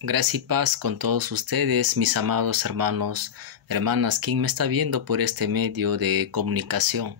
Gracia y paz con todos ustedes, mis amados hermanos, hermanas, quien me está viendo por este medio de comunicación.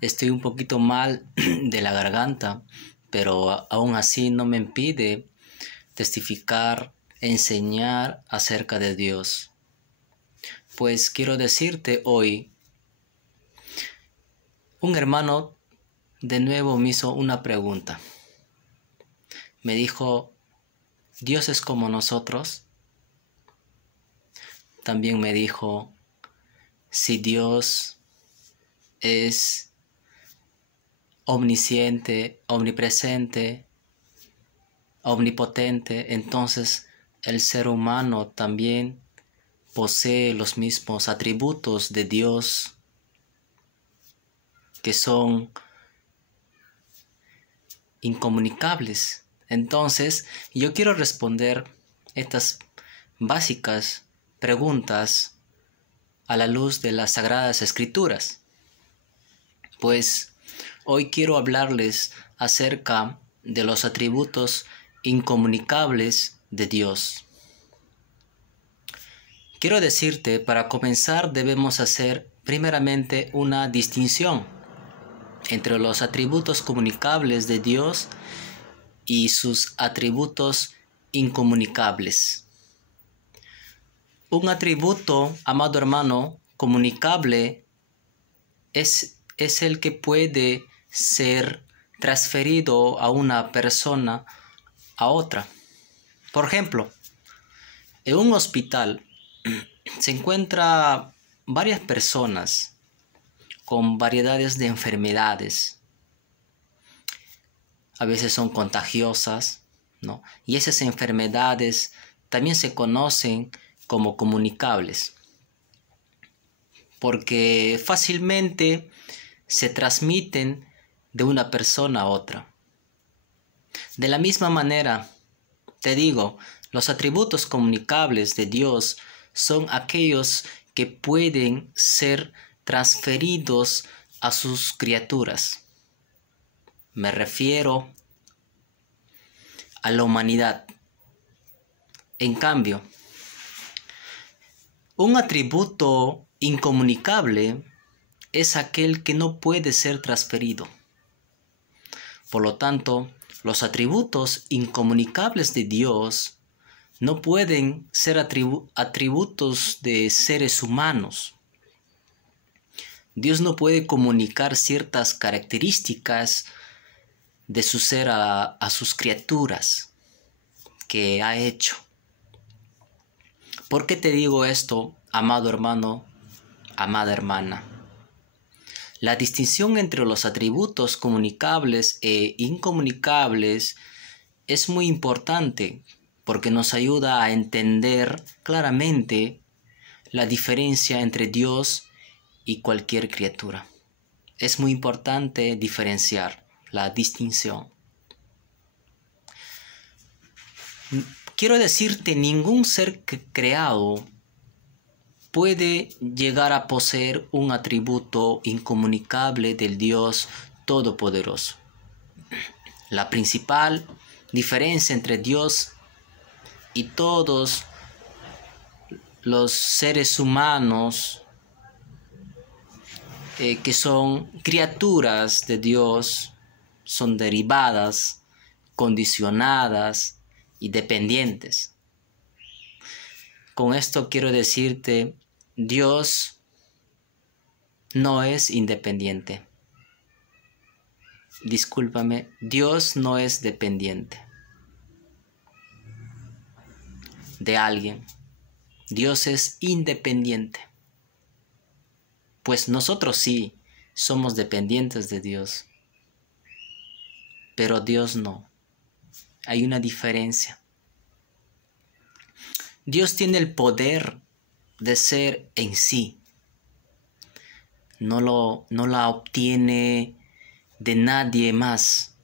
Estoy un poquito mal de la garganta, pero aún así no me impide testificar, enseñar acerca de Dios. Pues quiero decirte hoy, un hermano de nuevo me hizo una pregunta. Me dijo, ¿Dios es como nosotros? También me dijo, si Dios es omnisciente, omnipresente, omnipotente, entonces el ser humano también posee los mismos atributos de Dios que son incomunicables. Entonces, yo quiero responder estas básicas preguntas a la luz de las Sagradas Escrituras. Pues hoy quiero hablarles acerca de los atributos incomunicables de Dios. Quiero decirte, para comenzar debemos hacer primeramente una distinción entre los atributos comunicables de Dios y sus atributos incomunicables. Un atributo, amado hermano, comunicable es el que puede ser transferido a una persona a otra. Por ejemplo, en un hospital se encuentran varias personas con variedades de enfermedades. A veces son contagiosas, ¿no? Y esas enfermedades también se conocen como comunicables, porque fácilmente se transmiten de una persona a otra. De la misma manera, te digo, los atributos comunicables de Dios son aquellos que pueden ser transferidos a sus criaturas. Me refiero a la humanidad. En cambio, un atributo incomunicable es aquel que no puede ser transferido. Por lo tanto, los atributos incomunicables de Dios no pueden ser atributos de seres humanos. Dios no puede comunicar ciertas características de su ser a sus criaturas que ha hecho. ¿Por qué te digo esto, amado hermano, amada hermana? La distinción entre los atributos comunicables e incomunicables es muy importante porque nos ayuda a entender claramente la diferencia entre Dios y cualquier criatura. Es muy importante diferenciar la distinción. Quiero decirte, ningún ser creado puede llegar a poseer un atributo incomunicable del Dios Todopoderoso. La principal diferencia entre Dios y todos los seres humanos que son criaturas de Dios, son derivadas, condicionadas y dependientes. Con esto quiero decirte, Dios no es independiente. Discúlpame, Dios no es dependiente de alguien. Dios es independiente. Pues nosotros sí somos dependientes de Dios, pero Dios no. Hay una diferencia. Dios tiene el poder de ser en sí. No la obtiene de nadie más.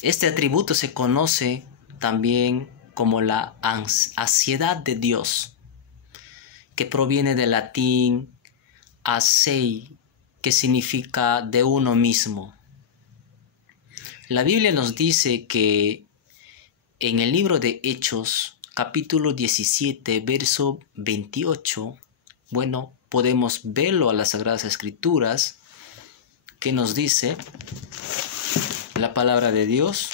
Este atributo se conoce también como la aseidad de Dios, que proviene del latín asei, que significa de uno mismo. La Biblia nos dice que en el libro de Hechos, capítulo 17, verso 28, bueno, podemos verlo a las Sagradas Escrituras, que nos dice la palabra de Dios.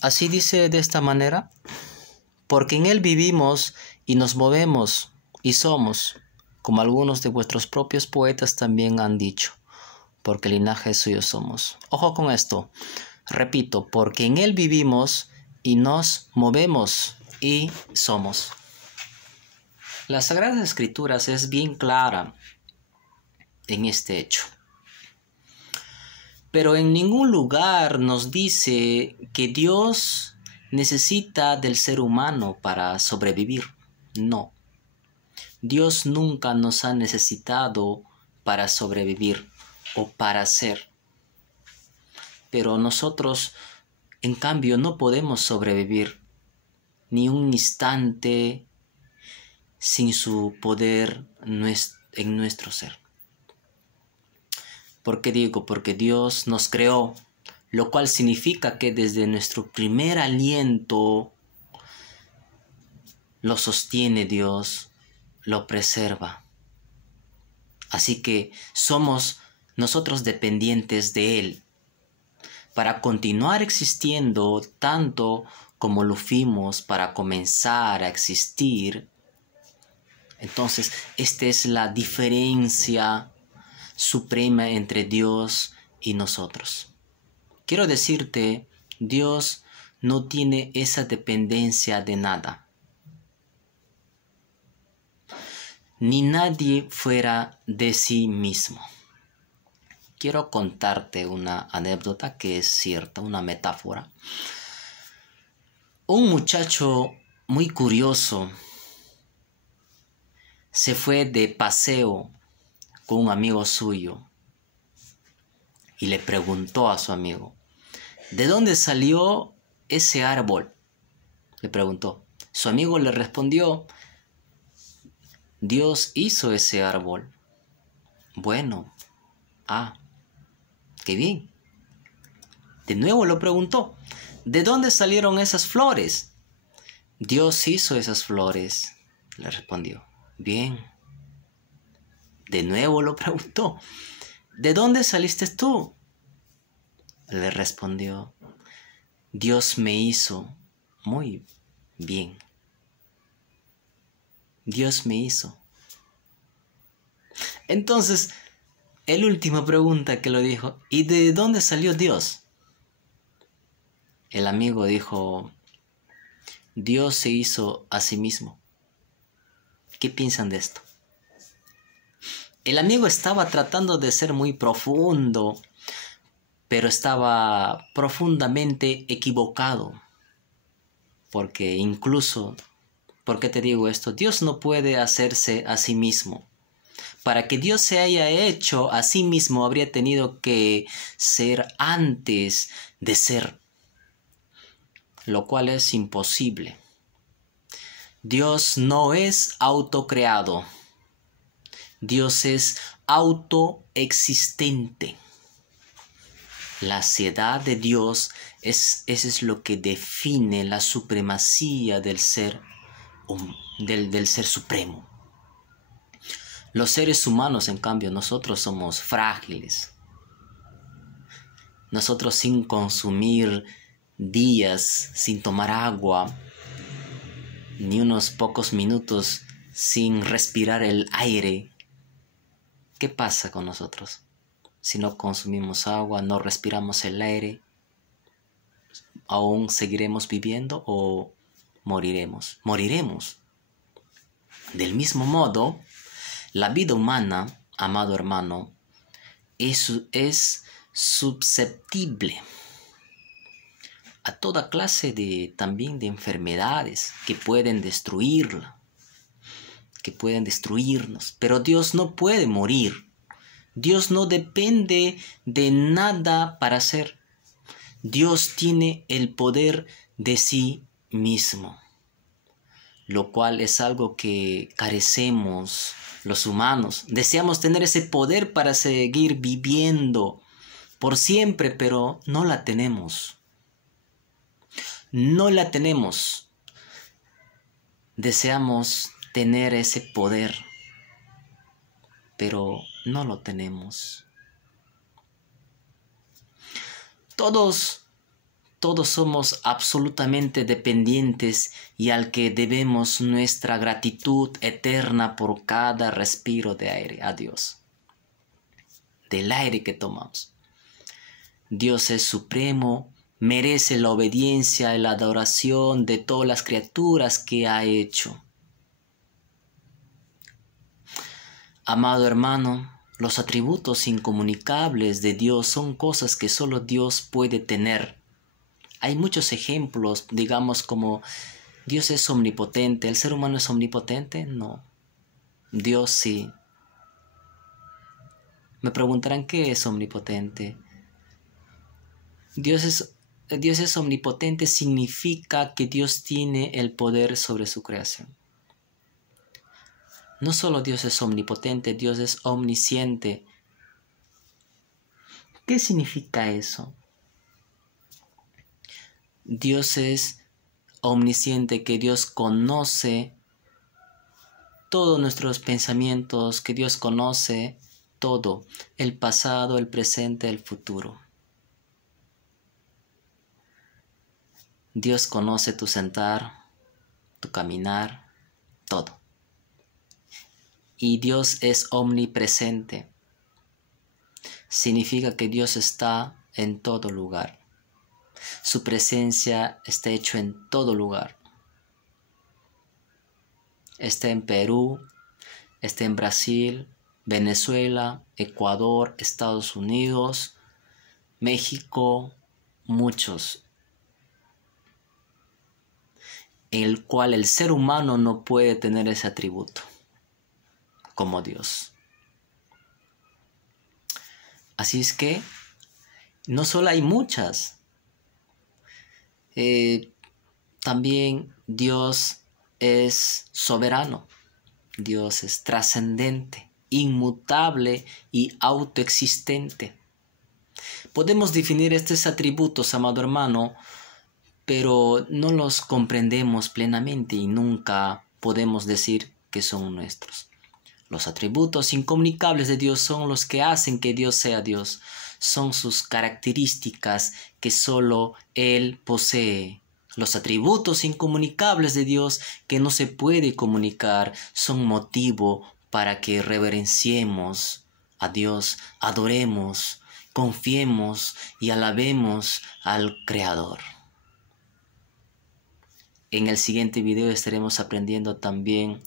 Así dice de esta manera: porque en Él vivimos y nos movemos y somos, como algunos de vuestros propios poetas también han dicho, porque linaje suyo somos. Ojo con esto. Repito, porque en Él vivimos y nos movemos y somos. Las Sagradas Escrituras es bien clara en este hecho. Pero en ningún lugar nos dice que Dios necesita del ser humano para sobrevivir. No. Dios nunca nos ha necesitado para sobrevivir o para ser. Pero nosotros, en cambio, no podemos sobrevivir ni un instante sin su poder en nuestro ser. ¿Por qué digo? Porque Dios nos creó, lo cual significa que desde nuestro primer aliento lo sostiene Dios, lo preserva. Así que somos nosotros dependientes de Él para continuar existiendo tanto como lo fuimos para comenzar a existir. Entonces, esta es la diferencia suprema entre Dios y nosotros. Quiero decirte, Dios no tiene esa dependencia de nada, ni nadie fuera de sí mismo. Quiero contarte una anécdota que es cierta, una metáfora. Un muchacho muy curioso se fue de paseo con un amigo suyo y le preguntó a su amigo: ¿de dónde salió ese árbol? Le preguntó. Su amigo le respondió: Dios hizo ese árbol. Bueno, qué bien. De nuevo lo preguntó: ¿de dónde salieron esas flores? Dios hizo esas flores, le respondió. Bien. De nuevo lo preguntó: ¿de dónde saliste tú? Le respondió: Dios me hizo. Muy bien. Dios me hizo. Entonces, el última pregunta que lo dijo: ¿y de dónde salió Dios? El amigo dijo: Dios se hizo a sí mismo. ¿Qué piensan de esto? El amigo estaba tratando de ser muy profundo, pero estaba profundamente equivocado. Porque incluso, ¿por qué te digo esto? Dios no puede hacerse a sí mismo. Para que Dios se haya hecho a sí mismo, habría tenido que ser antes de ser, lo cual es imposible. Dios no es autocreado. Dios es autoexistente. La ciudad de Dios eso es lo que define la supremacía del ser, del ser supremo. Los seres humanos, en cambio, nosotros somos frágiles. Nosotros, sin consumir días, sin tomar agua, ni unos pocos minutos sin respirar el aire, ¿qué pasa con nosotros? Si no consumimos agua, no respiramos el aire, ¿aún seguiremos viviendo o moriremos? Moriremos. Del mismo modo, la vida humana, amado hermano, es susceptible a toda clase también de enfermedades que pueden destruirla, que pueden destruirnos. Pero Dios no puede morir. Dios no depende de nada para ser. Dios tiene el poder de sí mismo, lo cual es algo que carecemos los humanos. Deseamos tener ese poder para seguir viviendo por siempre, pero no la tenemos. no la tenemos. Deseamos tener ese poder, pero no lo tenemos. Todos somos absolutamente dependientes y al que debemos nuestra gratitud eterna por cada respiro de aire, a Dios, del aire que tomamos. Dios es supremo, merece la obediencia y la adoración de todas las criaturas que ha hecho. Amado hermano, los atributos incomunicables de Dios son cosas que solo Dios puede tener. Hay muchos ejemplos, digamos como Dios es omnipotente. ¿El ser humano es omnipotente? No. Dios sí. Me preguntarán, ¿qué es omnipotente? Dios es omnipotente, significa que Dios tiene el poder sobre su creación. No solo Dios es omnipotente, Dios es omnisciente. ¿Qué significa eso? Dios es omnisciente, que Dios conoce todos nuestros pensamientos, que Dios conoce todo, el pasado, el presente, el futuro. Dios conoce tu sentar, tu caminar, todo. Y Dios es omnipresente. Significa que Dios está en todo lugar. Su presencia está hecho en todo lugar. Está en Perú, está en Brasil, Venezuela, Ecuador, Estados Unidos, México, muchos. En el cual el ser humano no puede tener ese atributo como Dios. Así es que no solo hay muchas, también Dios es soberano, Dios es trascendente, inmutable y autoexistente. Podemos definir estos atributos, amado hermano, pero no los comprendemos plenamente y nunca podemos decir que son nuestros. Los atributos incomunicables de Dios son los que hacen que Dios sea Dios. Son sus características que solo Él posee. Los atributos incomunicables de Dios que no se puede comunicar son motivo para que reverenciemos a Dios, adoremos, confiemos y alabemos al Creador. En el siguiente video estaremos aprendiendo también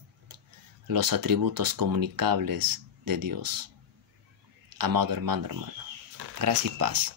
los atributos comunicables de Dios. Amado hermano, hermana, gracia y paz.